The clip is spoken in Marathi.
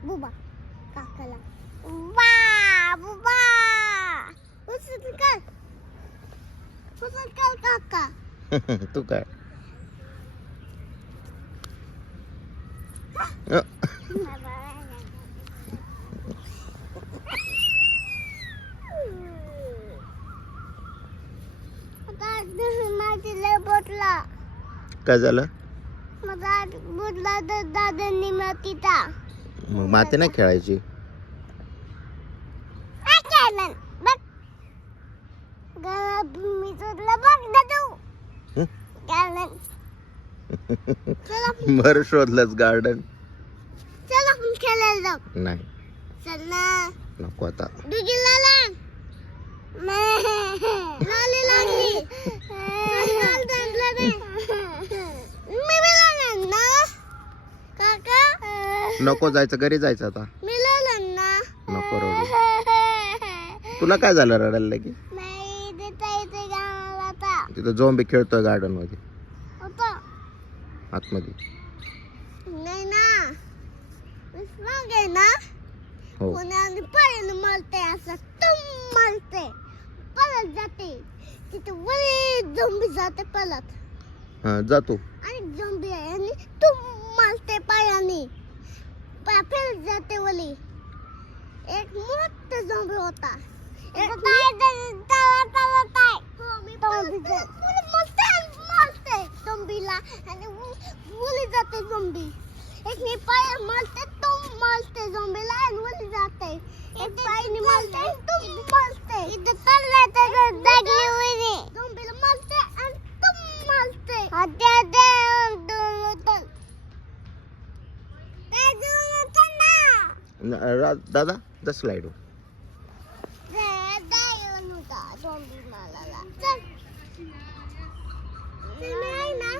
बुबा काकाला वा बुबा उचल कर काका तू काय बोटला काय झालं माझा बोटला दादांनी मातीचा मग माती नाही खेळायची मी तुला बघ ना तू बरं शोधलंच गार्डन चल आपण खेळायला जाऊ नाही चल ना नको आता दुगीला लाग लाली लागली मी लागणार ना काका नको जायचं घरी जायचं आता मी लागणार ना नको रडू तुला काय झालं रडायला की नाही देता येते गावाला आता तिथं झोंबी खेळतोय गार्डन मध्ये होता आतमध्ये नाही ना स्ट्रॉंग आहे ना हो पुण्याने पायाने मलते असं तुम मलते पळत जाते तिथे वरी झोंबी जाते पळत जातो आणि झोंबी आहे आणि तुम मलते पायाने पाय फिरत जाते वली एक मोठा झोंबी होता एक मलते झोंबीला आणि वली जाते झोंबी एक मी पाय मलते तुम मलते झोंबीला आणि वली जाते एक पायने मलते तुम मलते इथं चाललाय तर दागली वली झोंबीला मलते आणि तुम मलते आता दादा द स्लाइड झोंबी मला चल नाही ना